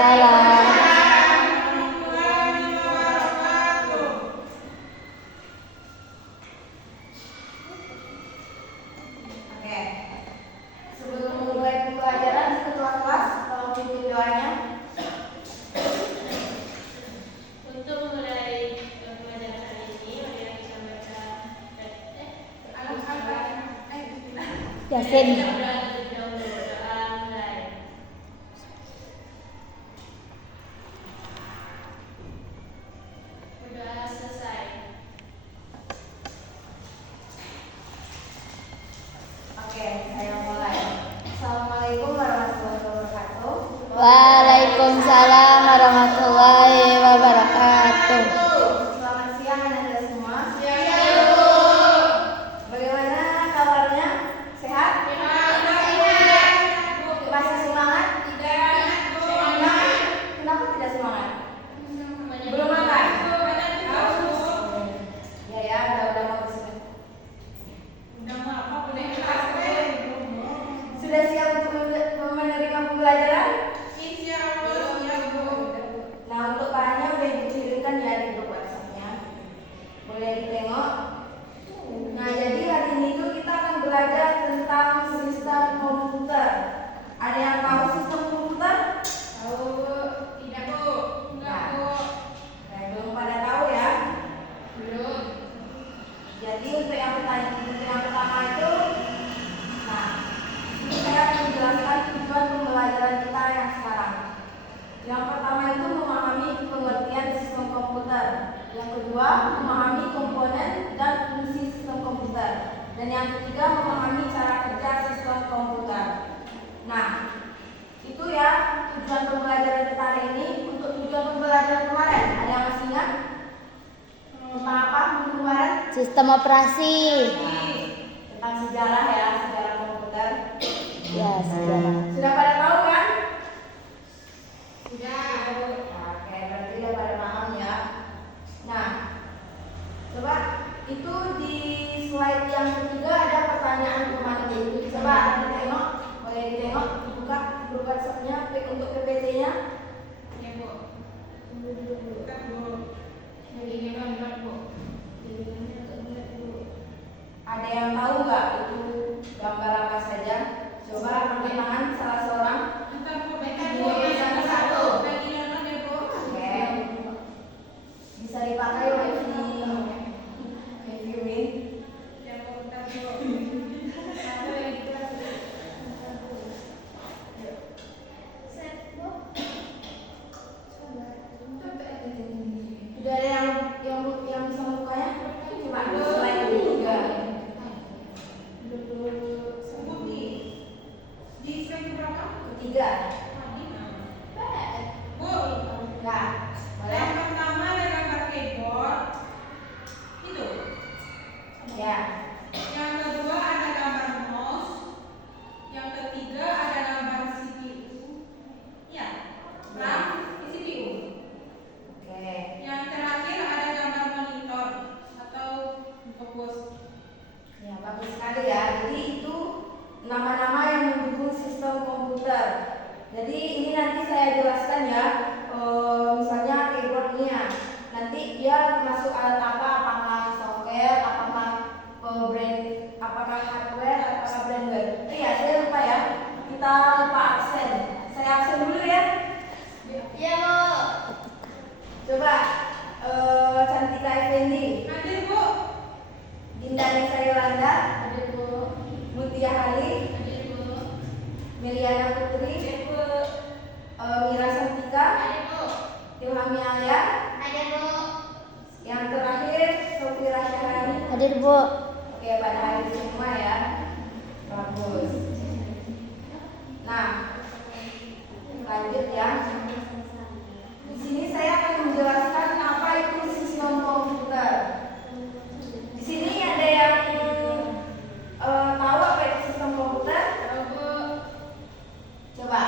Waalaikumsalam. Yasin. Waalaikumsalam warahmatullahi wabarakatuh. Selamat siang anak-anak semua. Bagaimana kabarnya? Sehat? Masih semangat? Kenapa tidak semangat? Belum makan? Ya, udah mau kesini. Sudah siap untuk menerima pembelajaran? Nah, untuk bahannya udah dikirimkan ya di grup WhatsApp-nya. Boleh ditengok. Nah, jadi hari ini tuh kita akan belajar tentang sistem komputer. Ada yang tahu sistem komputer? Tahu? Tidak, Bu. Enggak, Bu. Nah, belum pada tahu ya? Belum. Jadi untuk yang pertama itu, nah, ini saya akan menjelaskan tujuan pembelajaran kita yang sekarang. Yang pertama itu memahami pengertian sistem komputer. Yang kedua, memahami komponen dan fungsi sistem komputer. Dan yang ketiga, memahami cara kerja sistem komputer. Nah, itu ya tujuan pembelajaran kita hari ini. Untuk tujuan pembelajaran kemarin, ada yang masih ingat? Tentang apa minggu kemarin? Sistem operasi. Tentang sejarah ya, sejarah komputer. Ya, sejarah. Sudah pada tahu kan? Sudah. Oke, berarti udah pada paham ya. Nah, coba itu di slide yang ketiga ada pertanyaan pemantik. Coba ditengok, boleh ditengok, dibuka grup WhatsApp-nya untuk PPT-nya. Ya, Bu. Buka, Bu. Ini kan, Bu. Ada yang tahu nggak itu gambar apa saja? Coba angkat tangan salah seorang. Bisa dipakai untuk reviewing. Sudah ada yang bisa membukanya? Coba slide ketiga. Di slide berapa? Ketiga. Enggak. Yang pertama ada gambar keyboard itu. Ya. Yang kedua ada gambar mouse. Yang ketiga ada gambar CPU. Ya, RAM CPU. Oke. Yang terakhir ada gambar monitor atau fokus. Ya, bagus sekali ya. Jadi itu nama-nama yang mendukung sistem komputer. Jadi ini nanti saya jelaskan ya. Misalnya keyboardnya, nanti dia masuk alat apa? Apakah software? Apakah brand? Apakah hardware? Apakah brandware? Iya, saya lupa ya. Kita lupa absen. Saya absen dulu ya. Iya, Bu. Coba Cantika Effendi. Hadir, Bu. Dinda Nisa Yolanda. Hadir, Bu. Mutia Hali. Hadir, Bu. Meliana Putri. Hadir, Bu. Mira Santika. Hadir, Bu. Ilhami Alia. Hadir, Bu. Yang terakhir Sofira Syahrani. Hadir, Bu. Oke, pada hari semua ya. Bagus. Nah, lanjut ya. Di sini saya akan menjelaskan apa itu sistem komputer. Di sini ada yang tahu apa itu sistem komputer? Tahu, Bu. Coba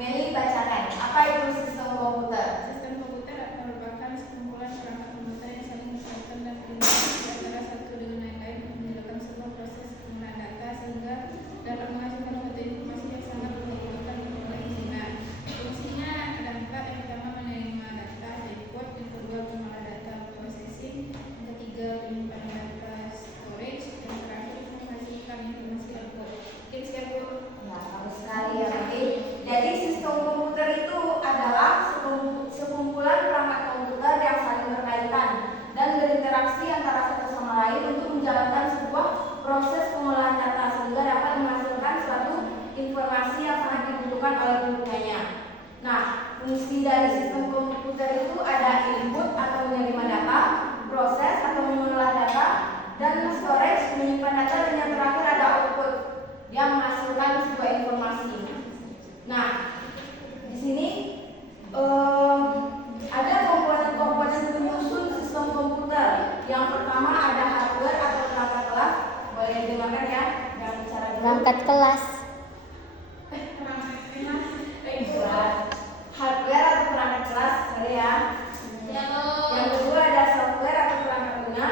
Meli bacakan. Apa itu sistem komputer? Sistem komputer merupakan sekumpulan perangkat komputer yang saling berkaitan dan berinteraksi antara satu dengan yang lain untuk menjalankan sebuah proses pengumpulan data sehingga dapat menghasilkan suatu informasi yang sangat berkembang. proses pengolahan data sehingga dapat menghasilkan suatu informasi yang sangat dibutuhkan oleh penggunanya. Nah, fungsi dari sistem komputer itu ada input atau menerima data, proses atau mengolah data, dan storage menyimpan data, dan yang terakhir ada output yang menghasilkan sebuah informasi. Nah, di sini ada komponen-komponen penyusun sistem komputer. Yang pertama ada hardware atau perangkat kelas. Boleh didengarkan ya, jangan bicara dulu. Perangkat kelas. Hardware atau perangkat kelas, sorry ya. Yang kedua ada software atau perangkat guna.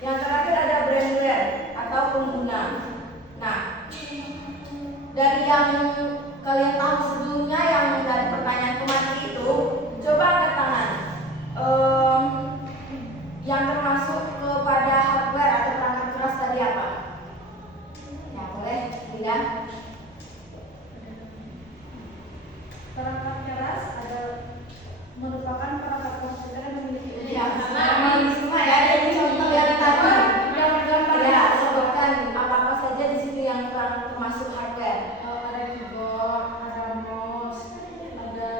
Yang terakhir ada brandware atau pengguna. Nah, dari yang kalian tahu sebelumnya yang dari pertanyaan kemarin itu, coba angkat tangan. Yang termasuk kepada hardware atau perangkat keras tadi apa? Ya boleh, tidak? Perangkat keras merupakan perangkat komputer yang memiliki Sama semua ya. Jadi contoh yang tadi ya sebutkan apa saja di situ yang termasuk hardware. ada keyboard, ada mouse, ada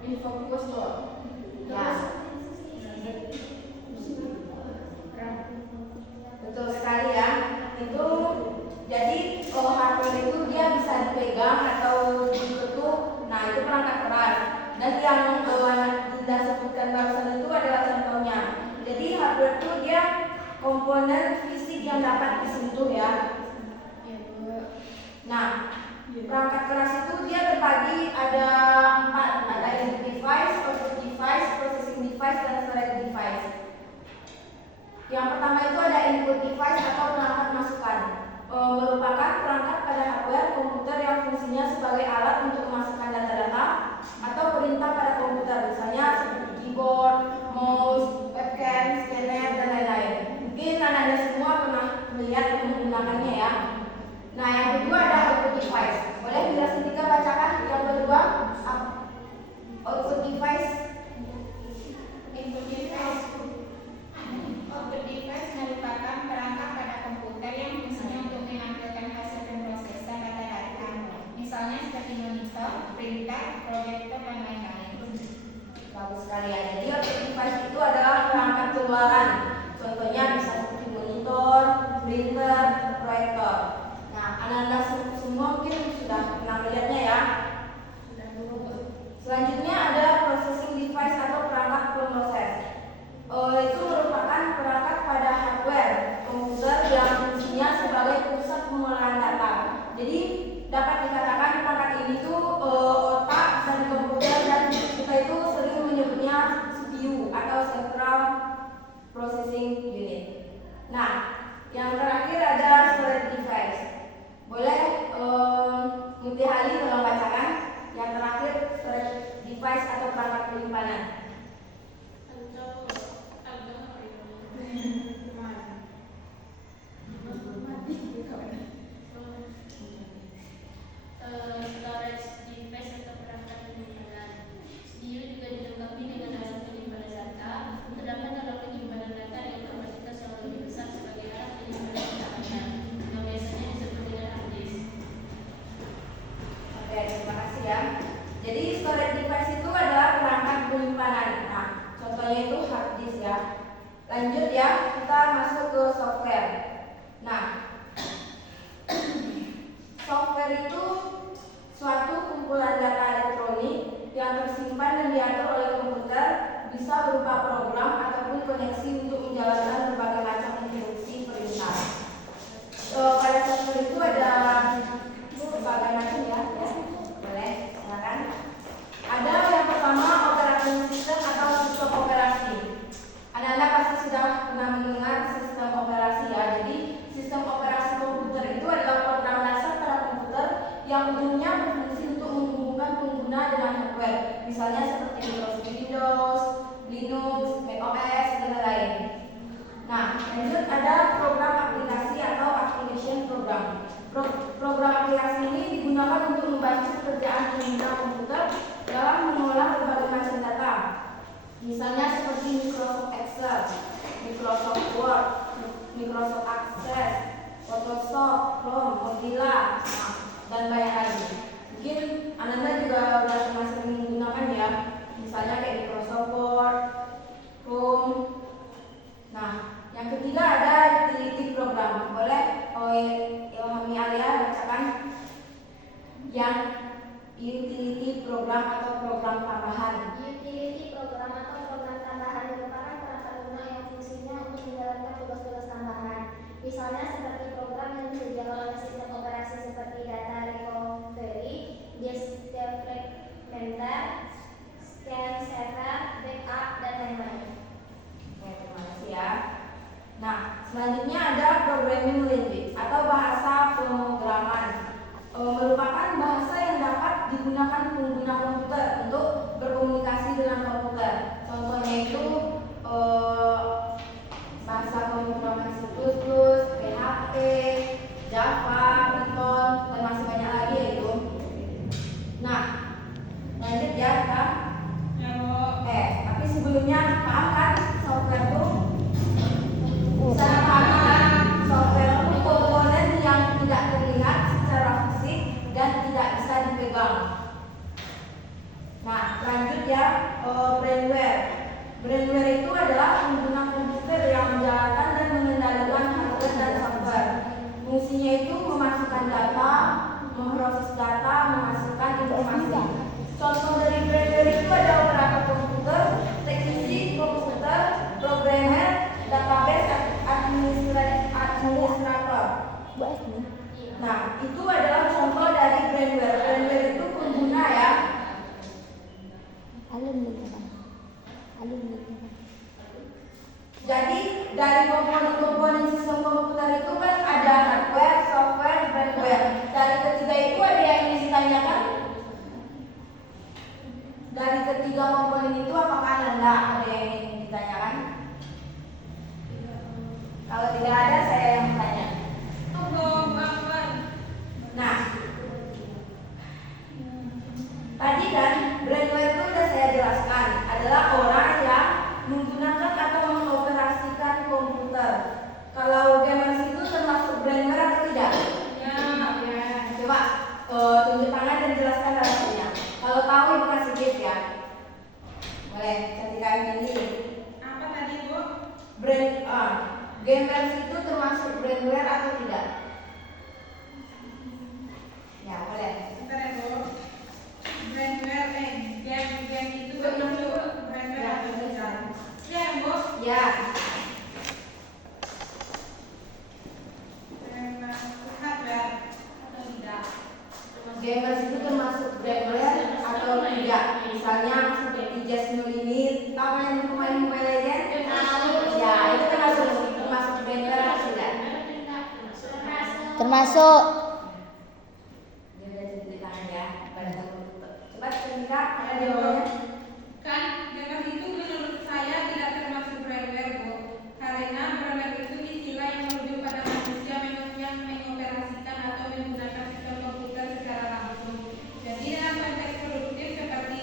infocus tuh. Ya. Betul sekali ya. Itu jadi hardware itu dia bisa dipegang atau diketuk. Nah, itu perangkat keras. Dan yang Dinda sebutkan barusan itu adalah contohnya. Jadi hardware itu dia komponen fisik yang dapat disentuh ya. Nah, perangkat keras itu dia terbagi ada 4. Ada input device, output device, processing device, dan storage device. Yang pertama itu ada input device atau perangkat masukan. Merupakan perangkat pada hardware komputer yang fungsinya sebagai alat untuk memasukkan data-data atau perintah pada komputer, misalnya seperti keyboard, mouse, webcam, scanner, dan lain-lain. Mungkin anda semua pernah melihat dan menggunakannya ya. Nah, yang kedua ada output device. Boleh bila setika bacakan yang kedua? Output device. Input device. Output device merupakan perangkat pada komputer yang fungsinya untuk menampilkan hasil pemrosesan data data. Misalnya seperti monitor, printer, proyektor, dan lain-lain. Bagus sekali ya. Jadi output device itu adalah perangkat keluaran. Contohnya bisa seperti monitor, printer, proyektor. Nah, anak-anak semua mungkin sudah pernah melihatnya ya. Selanjutnya ada processing device atau perangkat pemroses. Itu merupakan perangkat pada hardware komputer yang fungsinya sebagai pusat pengolahan data. Jadi dapat dikatakan perangkat ini tuh otak dari komputer, dan kita itu sering menyebutnya CPU atau Central Processing Unit. Nah, yang terakhir ada storage device. Boleh Mutihali tolong bacakan yang terakhir, storage device atau perangkat penyimpanan. Storage device atau perangkat penyimpanan. CPU juga dilengkapi dengan alat penyimpanan data. Terdapat dalam penyimpanan data dengan kapasitas yang lebih besar sebagai alat penyimpanan data yang biasanya disebut dengan hard disk. Oke, terima kasih ya. Jadi storage device itu adalah perangkat penyimpanan. Nah, contohnya itu hard disk ya. Lanjut ya, kita masuk ke software. Nah, software itu suatu kumpulan data elektronik yang tersimpan dan diatur oleh komputer, bisa berupa program ataupun koneksi untuk menjalankan berbagai macam instruksi perintah. Pada software itu ada berbagai macam ya. Boleh, silakan. Ada yang pertama operating system atau sistem operasi. Anak-anak pasti sudah pernah mendengar sistem operasi ya. Jadi sistem operasi komputer itu adalah program dasar pada komputer yang umumnya berfungsi untuk menghubungkan pengguna dengan hardware. Misalnya seperti Microsoft Windows, Linux, macOS, dan lain-lain. Nah, lanjut ada program aplikasi atau application program. Program aplikasi ini digunakan untuk membantu pekerjaan pengguna komputer dalam mengolah berbagai macam data. Misalnya seperti Microsoft Excel, Microsoft Word, Microsoft Access, Microsoft, Chrome, Mozilla, dan banyak lagi. Mungkin Ananda juga udah termasuk menggunakan ya, misalnya kayak Microsoft Word, Chrome. Nah, yang ketiga ada utility program. Boleh Ilhami Alia bacakan yang utility program atau program tambahan. Utility program atau program tambahan merupakan perangkat guna yang fungsinya untuk menjalankan tugas-tugas tambahan. Misalnya seperti program yang disediakan oleh sistem operasi seperti data recovery, disk defragmenter, scan saver, backup, dan lain-lain. Oke, terima kasih ya. Nah, selanjutnya ada programming language atau bahasa pemrograman. Merupakan bahasa yang dapat digunakan pengguna komputer untuk berkomunikasi dengan komputer. Contohnya itu bahasa pemrograman C++, PHP, Java, Python, dan masih banyak lagi ya itu. Nah, lanjut ya kita. Tapi sebelumnya paham kan software itu? Saya paham kan software itu komponen yang tidak terlihat secara fisik dan tidak bisa dipegang. Nah, lanjut ya, brainware. Brainware itu adalah pengguna komputer yang menjalankan dan mengendalikan hardware dan software. Fungsinya itu memasukkan data, memproses data, menghasilkan informasi. Contoh dari brainware itu ada operator komputer, teknisi komputer, programmer, database, administrator. Nah, itu adalah contoh dari brainware. Brainware itu pengguna ya. Jadi dari komponen-komponen sistem komputer itu kan ada hardware, software, brainware. Dari ketiga itu ada yang ingin ditanyakan? Dari ketiga komponen itu apakah Anda ada yang ingin ditanyakan? Kalau tidak ada, saya yang bertanya. Nah, tadi kan brainware itu sudah saya jelaskan adalah orang yang menggunakan atau mengoperasikan komputer. Kalau gamers itu termasuk brainware atau tidak? Ya. Coba tunjuk tangan dan jelaskan alasannya. Kalau tahu ibu kasih gift ya. Boleh, ketika ini. Apa tadi, Bu? Gamers itu termasuk brainware atau tidak? Ya, boleh. Bentar ya, Bu. Brainware, game itu termasuk brainware atau tidak? Ya, Bu. Ya. Termasuk hardware atau tidak? Gamers itu termasuk brainware atau tidak? Misalnya seperti Just No Limit, tahu yang pemain Mobile Legends? Ya, itu termasuk brainware atau tidak? Termasuk. Dia udah jadi tangan ya. Coba kira ada jawabannya. Kan gamers itu menurut saya tidak termasuk brainware, Bu. Karena brainware itu istilah yang merujuk pada manusia yang mengoperasikan atau menggunakan sistem komputer secara langsung. Jadi dalam konteks produktif seperti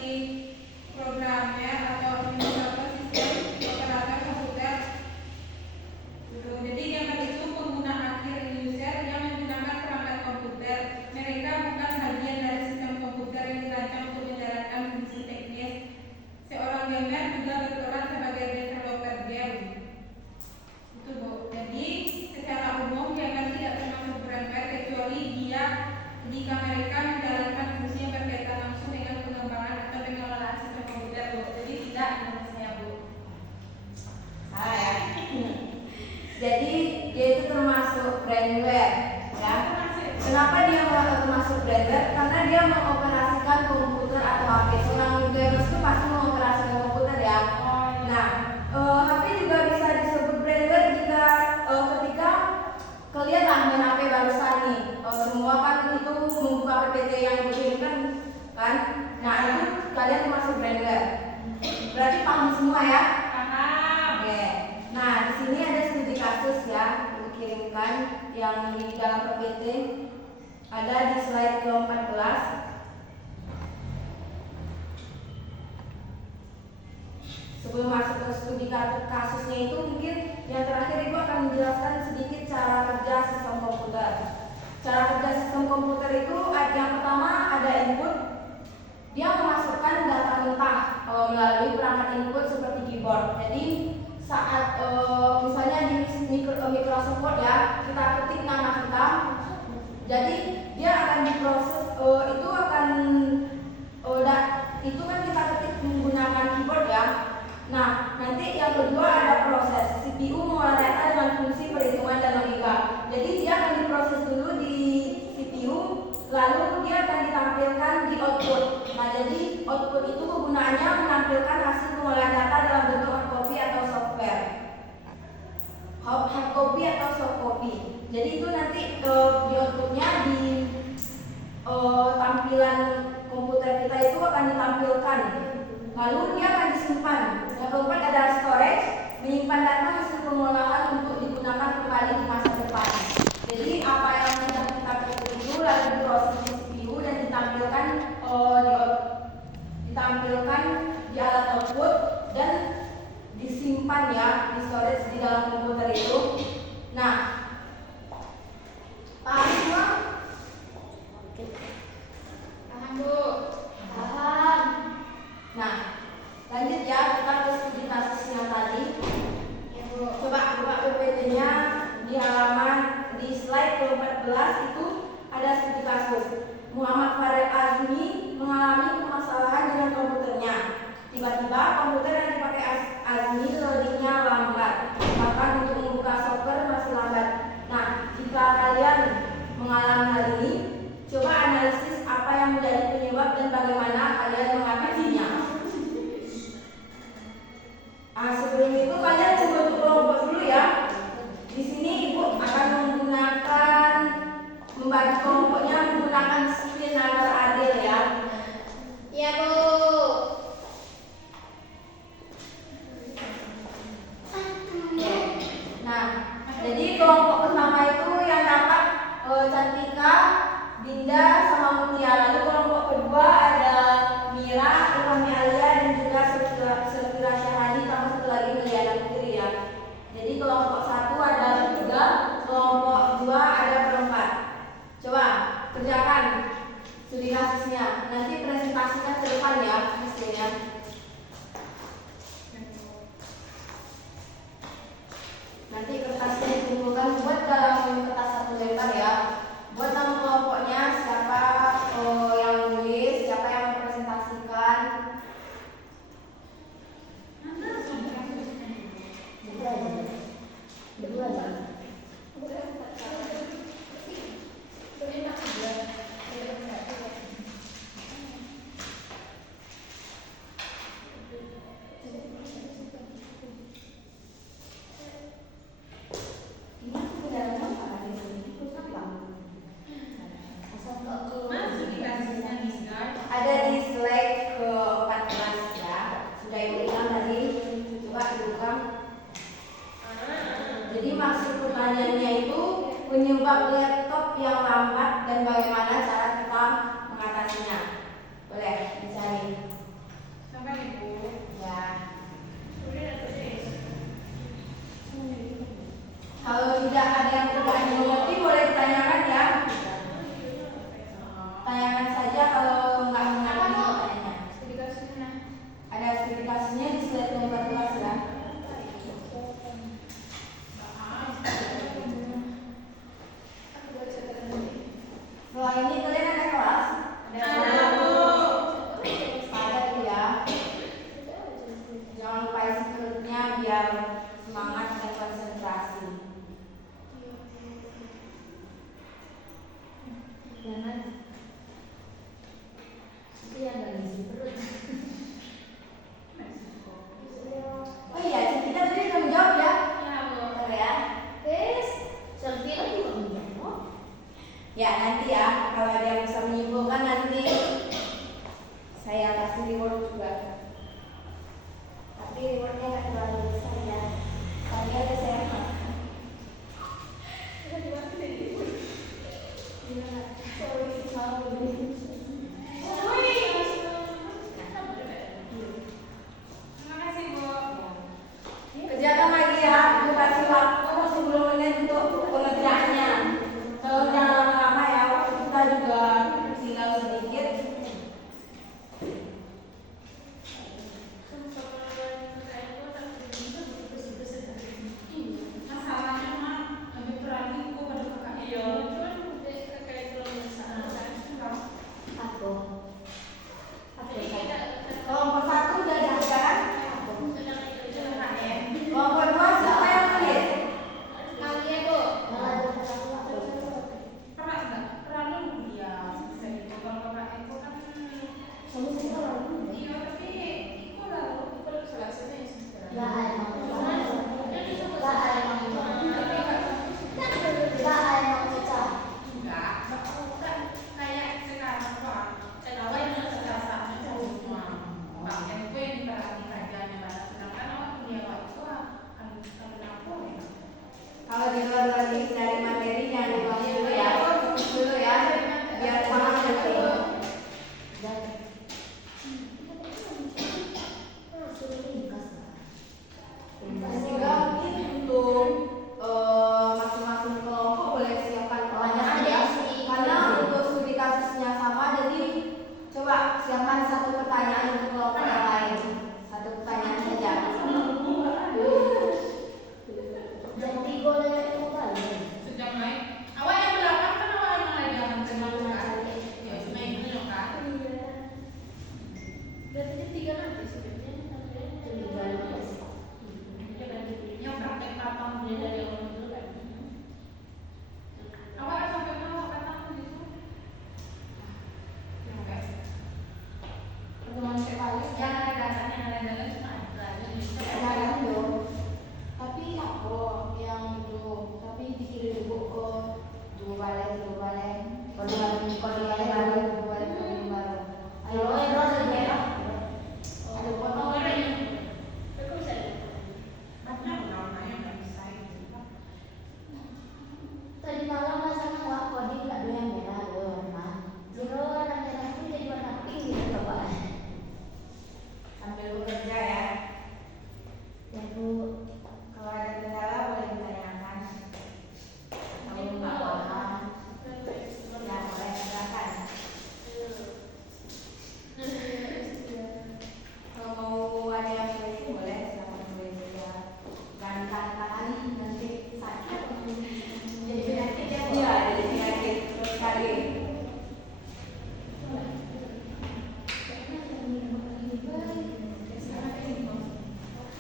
programmer atau administrator sistem operator komputer. Jadi gamer itu pengguna akhir user yang menggunakan perangkat komputer. Mereka bukan bagian dari sistem komputer yang dirancang untuk menjalankan fungsi teknis. Seorang gamer juga berperan sebagai developer game. Itu, Bu. Jadi secara umum gamer tidak termasuk brainware kecuali dia jika mereka menjalankan fungsi yang berkaitan langsung dengan pengembangan atau pengelolaan sistem komputer, Bu. Jadi tidak menurut saya, Bu. Salah ya. Jadi dia itu termasuk brainware ya. Kenapa dia termasuk brainware? Karena dia mengoperasikan komputer atau HP. Seorang gamers itu pasti mengoperasikan komputer ya. Nah, HP juga bisa disebut brainware jika ketika kalian main HP barusan nih, semua kan itu membuka PPT yang dikirimkan kan. Nah, itu kalian termasuk brainware. Berarti paham semua ya? Paham. Oke. Nah, di sini ada studi kasus ya dikirimkan yang di dalam PPT. Ada di slide ke-14. Sebelum masuk ke studi kasusnya itu mungkin yang terakhir Ibu akan menjelaskan sedikit cara kerja sistem komputer. Cara kerja sistem komputer itu yang pertama ada input. Dia memasukkan data mentah melalui perangkat input seperti keyboard. Jadi saat misalnya di Microsoft Word ya, kita ketik nama kita. Jadi dia akan diproses itu kan kita ketik menggunakan keyboard ya. Nah, nanti yang kedua ada proses. CPU mengolah data dengan fungsi perhitungan dan logika. Jadi dia akan diproses dulu di CPU, lalu dia akan ditampilkan di output. Nah, jadi output itu kegunaannya menampilkan hasil pengolahan data dalam bentuk hard copy atau software. Hard copy atau soft copy. Jadi itu nanti di outputnya di tampilan komputer kita itu akan ditampilkan. Lalu dia akan disimpan. Yang keempat ada storage, menyimpan data hasil pengolahan untuk digunakan kembali di masa depan. Jadi apa yang sudah kita ketik itu lalu diproses di CPU dan ditampilkan di alat output dan disimpan ya di storage di dalam komputer itu. Nah, paham semua? Paham Bu? Paham. Nah, lanjut ya, kita ke studi kasusnya tadi. Ya Bu. Coba buka PPT-nya di halaman di slide ke-14 itu ada studi kasus. Muhammad Farel Azmi mengalami permasalahan dengan komputernya. Tiba-tiba komputer yang dipakai Azmi loadingnya lambat. Bahkan untuk membuka software masih lambat. Nah, jika kalian mengalami hal ini, coba analisis apa yang menjadi penyebab dan bagaimana kalian mengatasinya. Sebelum itu kalian membentuk kelompok dulu ya. Di sini Ibu akan membagi kelompoknya menggunakan disiplin agar adil ya. Iya Bu. Nah, jadi kelompok pertama itu yang dapat Cantika, Dinda, sama Mutia. Lalu kelompok kedua ada Mira, Irfani Alia, dan juga Sylvia Syahani, sama satu lagi Meliana Putri ya. Jadi kelompok satu ada 3, kelompok 2 ada 4. Coba kerjakan studi kasusnya. Nanti presentasinya ke depan ya hasilnya. Nanti kertasnya dikumpulkan buat dalam kertas 1 lembar ya. Buat nama kelompoknya siapa yang nulis, siapa yang mempresentasikan. Ini aku dalam apa di sini? Pusat bang. Masih di kasusnya Nisgar. Ada di slide ke-14 ya. Sudah Ibu bilang tadi. Coba dibuka. Jadi maksud pertanyaannya itu penyebab laptop yang lambat dan bagaimana cara kita mengatasinya. Boleh dicari. Sampai Ibu. Ya. Kalau tidak ada yang tidak mengerti boleh ditanyakan ya. Tanyakan saja kalau nggak mengerti pertanyaannya. Studi kasusnya. Ada studi kasusnya di slide nomor 14 ya. silakan satu pertanyaan untuk kelompok yang lain. Satu pertanyaan saja. Jadi boleh kembali. Sudah main. Awak yang 8 kan awak yang lagi akan terlalu kan? Ya, main dulu kan. Berarti dia 3 nanti sebenarnya. Yang praktek lapang dia dari orang dulu kan. Awak yang sampai mana awak kata gitu? Yang guys. Pertemuan sekali. Yang ada datanya ada cuma ada. Sekarang dong. Tapi apa yang itu? Tapi dikirim ibu ke dua balai baru. Ayo, ada potong ini. Tadi malam masakan wak koding nggak ada yang merah loh, Mas. Jika warna merah itu jadi warna pink gitu, Pak. Sambil bekerja ya. Ya Bu. Kalau ada kendala boleh ditanyakan. Kalau nggak paham, ya boleh silakan. Kalau mau ada yang review boleh silakan boleh juga. Jangan tahan nanti sakit. Jadi penyakit ya. Iya, jadi penyakit terus sekali.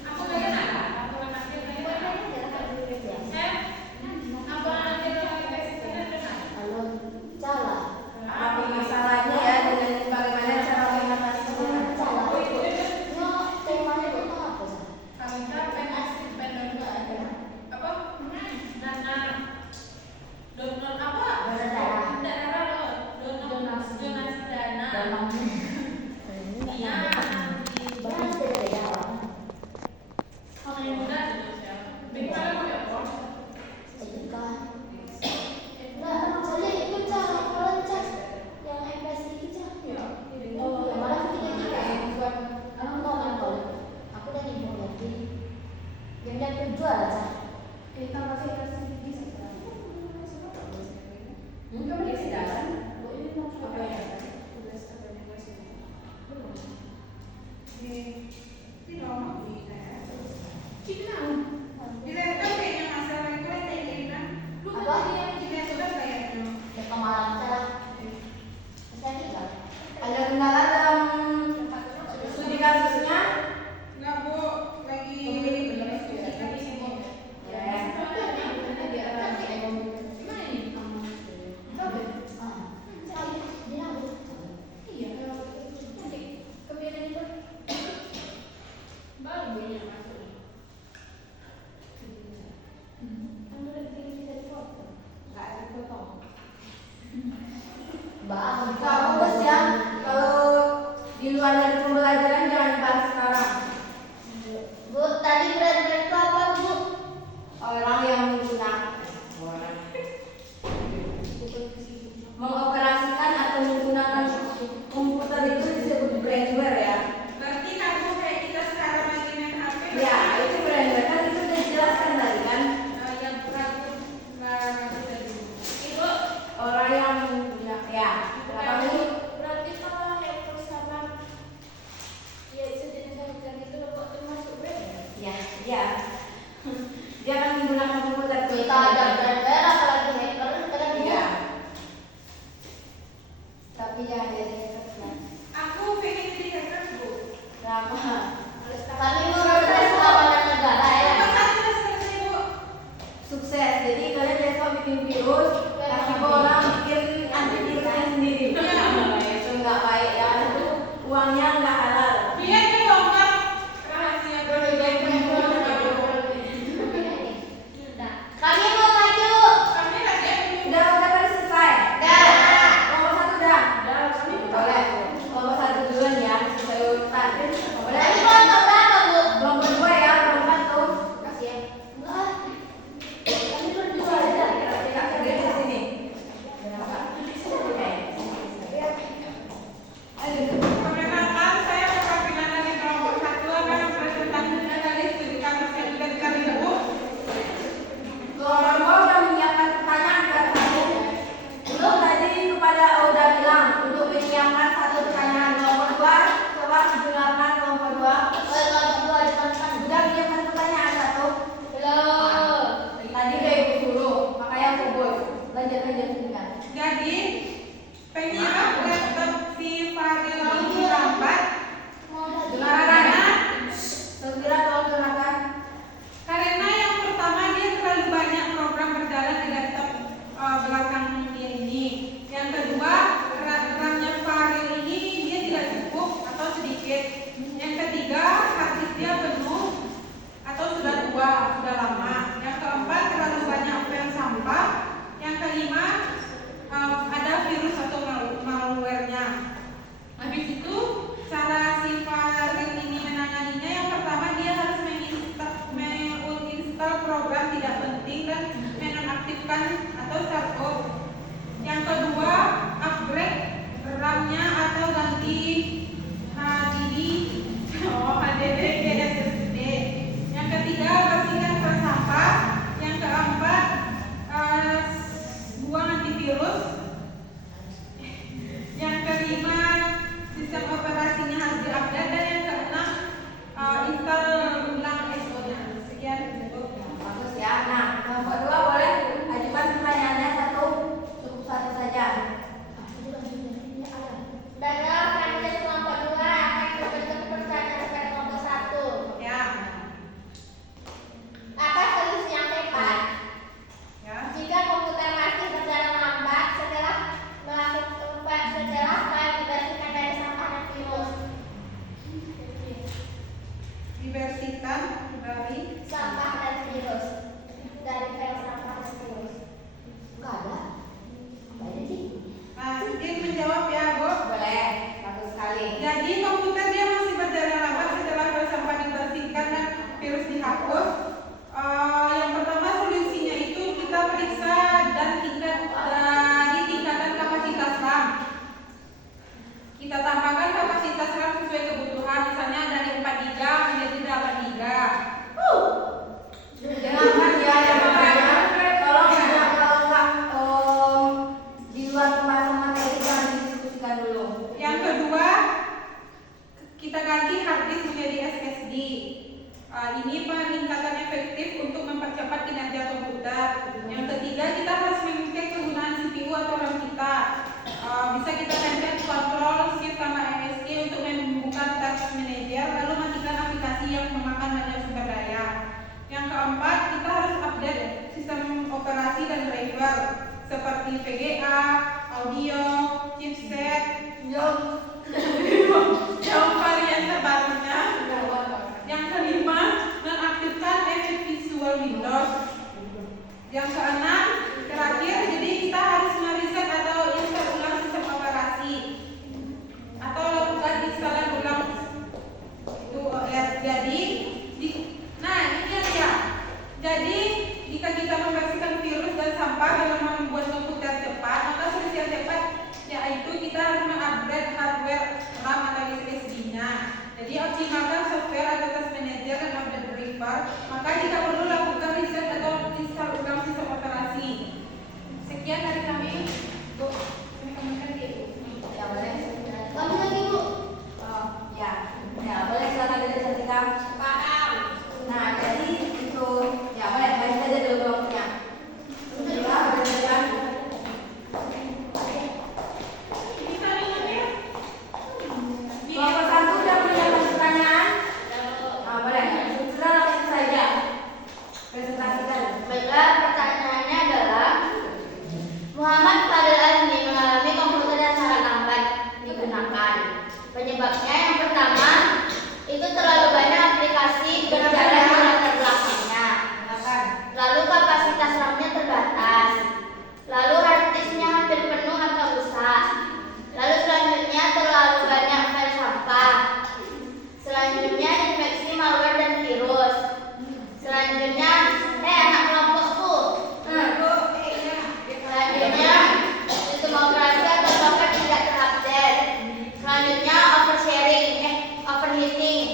Aku pengen ada. Aku anaknya pengen ada. Apa anaknya lagi pengen ada? Halo, salah. Apa masalahnya ya dengan bagaimana cara mengatasinya? Salah. Yo, temanya itu apa sih? Kami pengen asik pengen ada. Apa? Dana. Donor apa? Donor darah. Darah loh. Donasi dana. Iya. Bahkan tidak ada jawab. Kalau yang muda itu siapa? Bagaimana mau ya, Bos? Etika. Nah, saya itu cara perencas yang MPS itu cara. Oh, yang mana kita juga. Aku mau kan kalau aku udah info lagi. Yang dia jual aja. Kita masih bisa. Mungkin masih jalan. Apa ya? Ya kemarin cara. Saya tinggal. Ada kendala dalam studi kasusnya? Nggak ada foto. Bagus. Bagus ya. Kalau aktifkan atau start up. Yang kedua, upgrade RAM-nya atau ganti HDD ke SSD. Yang ketiga, bersihkan keran sampah. Yang keempat, buang antivirus. Yang kelima, sistem operasinya harus diupdate. Dan yang keenam, install ulang SO-nya. Sekian. Bagus ya. Nah, yang kedua boleh ajukan pertanyaannya cukup satu saja. Dalam kandidat kelompok 2 akan membentuk pertanyaan pada kelompok 1. Ya. Apa solusi yang tepat? Ya. Jika komputer masih berjalan lambat setelah file dibersihkan dari sampah dan virus. Dibersihkan dari Sampah dan virus. Dari file sampah dan virus. Enggak ada. Apa aja sih? Din menjawab ya, Bu. Boleh, satu sekali. Jadi komputer dia masih berjalan lambat setelah file sampah dibersihkan dan virus dihapus. Yang pertama solusinya itu kita periksa dan tingkatkan kapasitas RAM. Kita tambahkan kapasitas RAM sesuai kebutuhan, misalnya dari 4 GB menjadi 8 GB. Jangan ya yang makanya tolong ya kalau nggak di luar pembahasan materi jangan didiskusikan dulu. Yang kedua, kita ganti hard disk menjadi SSD. Ini peningkatan efektif untuk mempercepat kinerja komputer. Yang ketiga, kita harus mengecek penggunaan CPU atau RAM kita. Bisa kita pencet Ctrl Shift tambah MSC untuk membuka Task Manager, lalu matikan aplikasi yang memakan banyak sumber daya. Yang keempat, kita harus update sistem operasi dan driver seperti VGA, audio, chipset, yang varian terbarunya. Yang kelima, mengaktifkan efek visual Windows. Yang keenam, terakhir, jadi kita harus mereset atau install ulang sistem operasi atau lakukan instalan ulang itu jadi ini aja. Jadi jika kita membersihkan virus dan sampah dalam membuat komputer cepat, maka solusi yang tepat yaitu kita harus mengupgrade hardware RAM atau SSD-nya. Jadi optimalkan software atau task manager dan update driver. Maka jika perlu lakukan reset atau install ulang sistem operasi. Sekian dari kami. Bu, kami komentar di Ibu. Ya boleh. Kami lagi, Bu. Ya boleh silakan disertikan. Nah jadi itu ya boleh baca saja dulu kelompoknya. Bisa berjalan. Bisa lihat ya? Kelompok satu sudah punya pertanyaan? Boleh. Sudah langsung saja presentasikan. Baiklah, pertanyaannya adalah Muhammad Fadil Azmi mengalami komputer yang sangat lambat digunakan. Penyebabnya yang pertama itu terlalu banyak aplikasi berjalan di latar belakangnya. Lalu kapasitas RAM-nya terbatas. Lalu hard disk-nya hampir penuh atau rusak. Lalu selanjutnya terlalu banyak file sampah. Selanjutnya infeksi malware dan virus. Selanjutnya anak kelompokku. Selanjutnya sistem operasi atau software tidak terupdate. Selanjutnya overheating.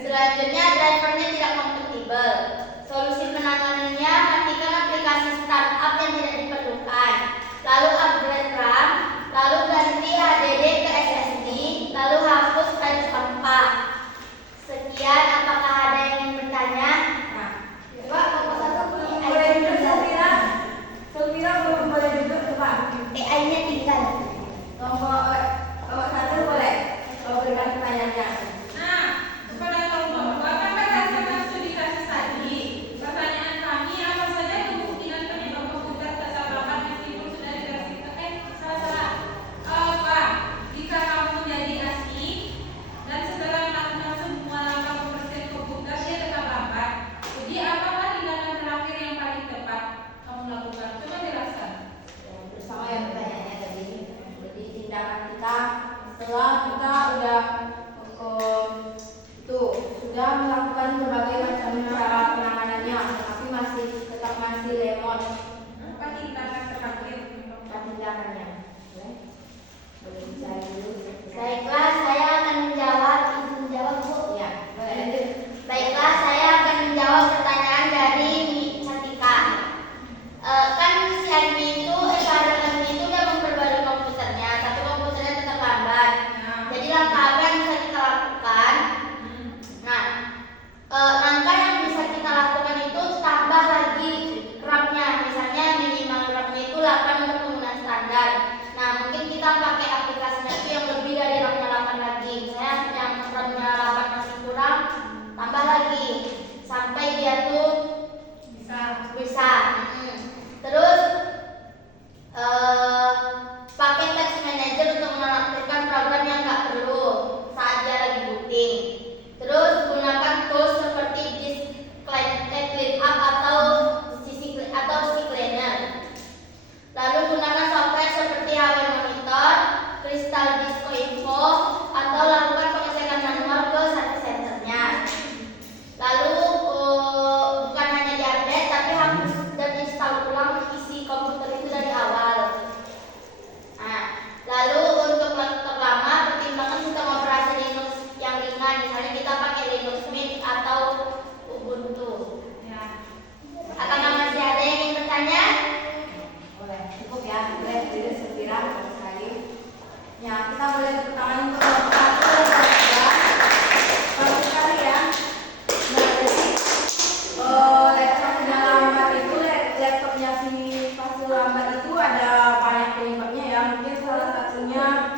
Selanjutnya drivernya tidak kompatibel. Solusi penanganannya matikan aplikasi startup yang tidak diperlukan. Lalu upgrade RAM. Lalu ganti HDD ke SSD. Lalu hapus file sampah. Sekian, apakah ada yang ingin bertanya? Coba kelompok satu boleh duduk Sulfira. Sulfira belum boleh duduk coba. AI-nya tinggal. Kelompok satu boleh. Kalau berikan pertanyaannya. Nah, kepada kelompok dua kan berdasarkan studi kasus tadi, pertanyaan kami apa saja kemungkinan penyebab komputer tetap lambat meskipun sudah dibersihkan? Salah. Apa? Jika kamu menjadi asing dan setelah melakukan semua langkah pembersihan komputer dia tetap lambat. Jadi apakah tindakan terakhir yang paling tepat kamu lakukan? Coba jelaskan. Bersama yang pertanyaannya tadi. Jadi tindakan kita setelah kita sudah melakukan berbagai macam cara penanganannya, tapi masih tetap remote Apa tindakan terakhir? tindakannya? Boleh dicari dulu. Baiklah, saya akan menjawab. Izin menjawab, Bu. Ya, boleh lanjut. Baiklah, saya akan menjawab pertanyaan dari Miss Cantika. Kan si Admi itu, itu udah memperbarui komputernya, tapi komputernya tetap lambat. Jadi langkah apa yang bisa kita lakukan? Nah, langkah yang bisa kita lakukan itu tambah lagi RAM-nya. Misalnya minimal RAM-nya itu 8 untuk penggunaan standar. Nah, mungkin kita pakai aplikasinya itu yang lebih dari RAM-nya 8 lagi. Misalnya yang RAM-nya 8 masih kurang, tambah lagi sampai dia tuh bisa. Terus pakai Task Manager untuk menonaktifkan program yang nggak perlu saat dia lagi booting. Terus gunakan tools seperti disk cleanup atau CCleaner. Lalu gunakan software seperti Aware Monitor, Crystal Disco Info, atau lakukan pengecekan manual ke satu senternya. Lalu bukan hanya diupdate, tapi hapus dan install ulang isi komputer itu dari awal. Nah, lalu untuk laptop lama, pertimbangkan sistem operasi Linux yang ringan. Misalnya kita pakai Linux Mint atau Ubuntu. Apakah masih ada yang ingin bertanya? Boleh, cukup ya. Boleh duduk sekira sekali. Ya, kita boleh tepuk tangan untuk kelompok 1 dan kelompok 2. Bagus sekali ya. Nah, jadi laptopnya lambat itu, laptopnya sini pasti lambat itu ada banyak penyebabnya ya. Mungkin salah satunya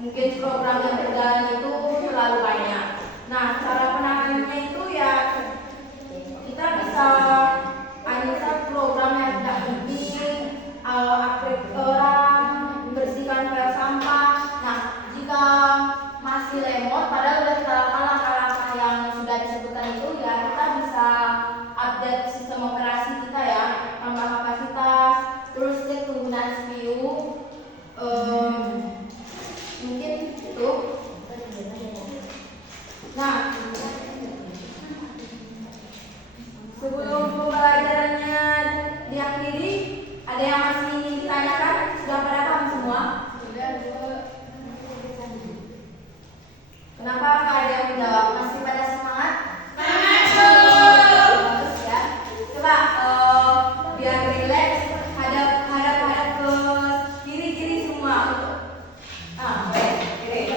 mungkin program yang berjalan itu terlalu banyak. Nah, cara penanganannya itu ya kita bisa uninstall program yang tidak penting, upgrade RAM, membersihkan file sampah. Nah, jika masih remote, padahal sudah kita lakukan langkah-langkah yang sudah disebutkan itu, ya kita bisa update sistem operasi kita ya, tambah kapasitas, terus cek penggunaan CPU. Mungkin itu. Nah, sebelum pembelajarannya diakhiri, ada yang masih ingin ditanyakan? Sudah pada paham semua? Sudah, Bu. Kenapa ada yang menjawab? Masih pada semangat? Semangat, Bagus ya. Coba biar relax, hadap ke kiri semua. Boleh, kiri.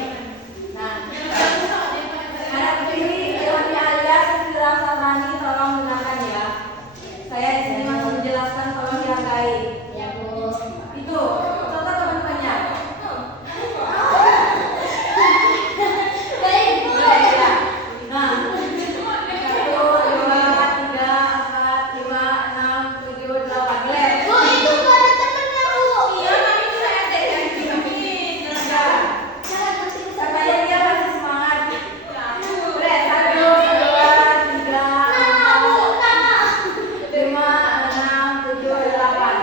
Nah, hadap ke kiri, ilmu alias Fira Sabrani, tolong gunakan ya. Saya di sini masih menjelaskan, tolong dihargai. Ya, Bu. Itu, contoh teman-temannya. Baik, Bu. Boleh ya. Nah, 1, 2, 3, 4, 5, 6, 7, 8. Boleh. Bu, itu tuh ada temennya, Bu. Iya, tapi saya ada yang gini. Jangan bersih-bersih. Katanya dia masih semangat. Boleh, 1, 2, 3, Nah, Bu, nah. 5, 6, 7, 8.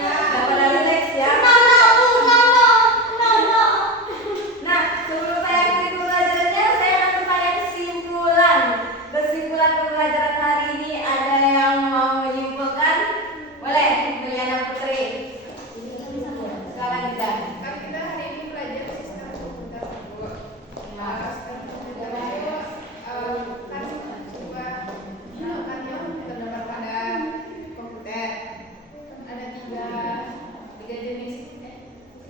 Nah, pada relax ya. Nah, Bu, nah. Nah, sebelum saya akhiri pembelajarannya, saya akan bertanya kesimpulan. Kesimpulan pembelajaran hari ini, ada yang mau menyimpulkan? Boleh, Juliana Putri. Silakan kita. Kan kita hari ini belajar sistem komputer, Bu. Sistem komputer itu kan coba melakukannya terdapat pada komputer. Ada tiga jenis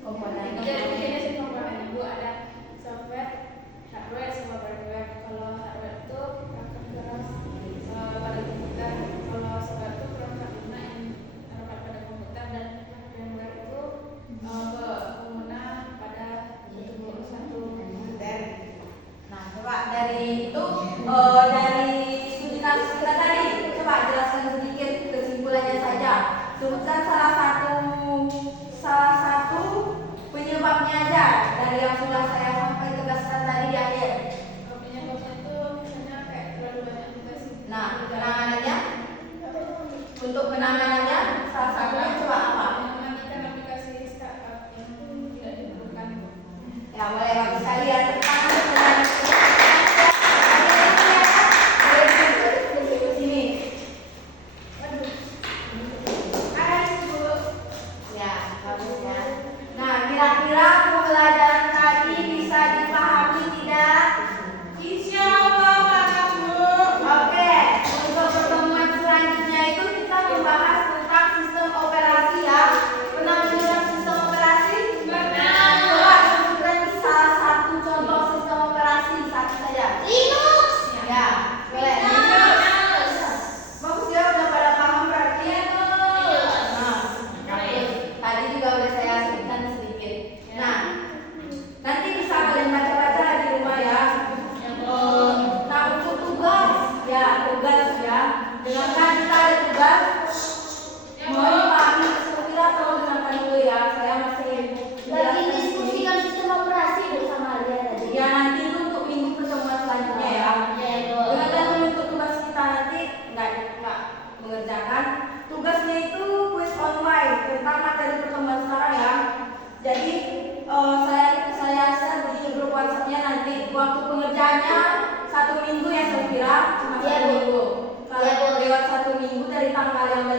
Komponen. tiga jenis komponen, Bu. Ada software, hardware, sama firmware. Kalau hardware itu perangkat keras pada komputer. Kalau software itu perangkat lunak yang terdapat pada komputer, dan firmware itu pengguna pada satu komputer. Nah, coba dari itu, dari studi kasus kita tadi, coba jelaskan sedikit kesimpulannya saja. Sebutkan salah satu penyebabnya aja dari yang sudah saya sampai tegaskan tadi di akhir. Penyebabnya itu misalnya kayak terlalu banyak tugas. Nah, penanganannya, untuk penanganannya salah satunya coba apa? Mematikan aplikasi startup yang tidak diperlukan. Ya, boleh bagus sekali ya. Tepuk tangan untuk penanganan. Boleh duduk ke sini. hal yang